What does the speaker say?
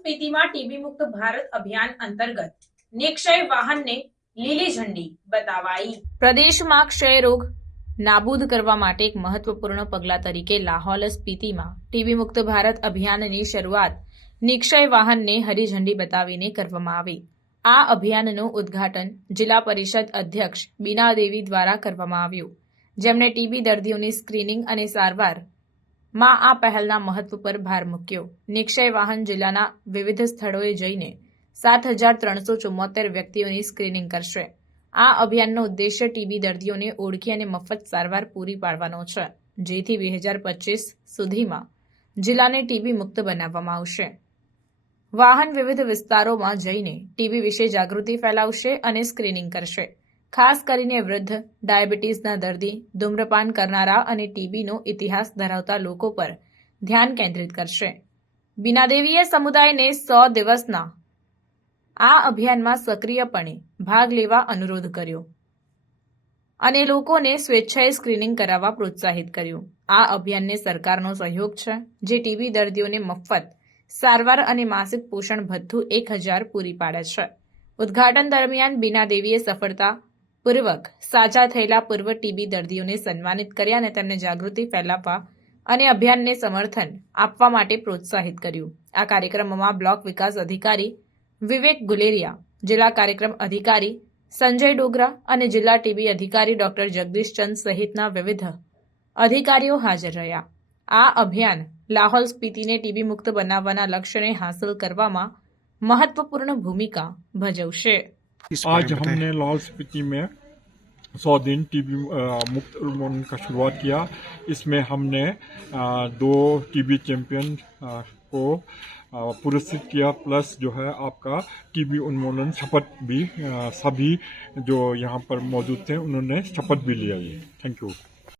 સ્પીતિમાં TB મુક્ત ભારત અભિયાન અંતર્ગત નિક્ષય વાહનને લીલી ઝંડી બતાવાઈ. પ્રદેશમાં ક્ષય રોગ નાબૂદ કરવા માટે એક મહત્વપૂર્ણ પગલા તરીકે લાહોલ સ્પીતિમાં ટીબી મુક્ત ભારત અભિયાનની શરૂઆત નિક્ષય વાહનને હરી ઝંડી બતાવીને કરવામાં આવી. આ અભિયાનનું ઉદ્ઘાટન જિલ્લા પરિષદ અધ્યક્ષ બીના દેવી દ્વારા કરવામાં આવ્યું. જેમણે ટીબી દર્દીઓની સ્ક્રીનિંગ અને સારવાર માં આ પહેલના મહત્વ પર ભાર મૂક્યો. નિક્ષય વાહન જિલ્લાના વિવિધ સ્થળોએ જઈને સાત હજાર ત્રણસો ચુમ્મોતેર વ્યક્તિઓની સ્ક્રીનિંગ કરશે. આ અભિયાનનો ઉદ્દેશ્ય ટીબી દર્દીઓને ઓળખી અને મફત સારવાર પૂરી પાડવાનો છે, જેથી બે હજાર પચીસ સુધીમાં જિલ્લાને ટીબી મુક્ત બનાવવામાં આવશે. વાહન વિવિધ વિસ્તારોમાં જઈને ટીબી વિશે જાગૃતિ ફેલાવશે અને સ્ક્રીનિંગ કરશે. ખાસ કરીને વૃદ્ધ, ડાયાબિટીસના દર્દી, ધૂમ્રપાન કરનારા અને ટીબીનો ઇતિહાસ ધરાવતા લોકો પર ધ્યાન કેન્દ્રિત કરશે. બીનાદેવીએ સમુદાયને સો દિવસના આ અભિયાનમાં સક્રિયપણે ભાગ લેવા અનુરોધ કર્યો અને લોકોને સ્વેચ્છાએ સ્ક્રીનિંગ કરાવવા પ્રોત્સાહિત કર્યું. આ અભિયાનને સરકારનો સહયોગ છે, જે ટીબી દર્દીઓને મફત, સારવાર અને માસિક પોષણ ભથ્થું એક હજાર પૂરી પાડે છે. ઉદ્ઘાટન દરમિયાન બીના દેવીએ સફળતા પૂર્વક સાજા થયેલા પૂર્વ ટીબી દર્દીઓને સન્માનિત કર્યા અને તેમને જાગૃતિ ફેલાવવા અને અભિયાનને સમર્થન આપવા માટે પ્રોત્સાહિત કર્યું. આ કાર્યક્રમમાં બ્લોક વિકાસ અધિકારી વિવેક ગુલેરિયા, જિલ્લા કાર્યક્રમ અધિકારી સંજય ડોગરા અને જિલ્લા ટીબી અધિકારી ડોક્ટર જગદીશચંદ સહિતના વિવિધ અધિકારીઓ હાજર રહ્યા. આ અભિયાન લાહોલ સ્પીતિને ટીબી મુક્ત બનાવવાના લક્ષ્યને હાંસલ કરવામાં મહત્વપૂર્ણ ભૂમિકા ભજવશે. इस आज हमने लाहौल स्पीति में सौ दिन टीबी मुक्त उन्मूलन का शुरुआत किया। इसमें हमने आ, दो टीबी चैंपियन चैम्पियन को पुरस्कृत किया प्लस जो है आपका टीबी उन्मूलन शपथ भी आ, सभी जो यहाँ पर मौजूद थे उन्होंने शपथ भी लिया ये। Thank you.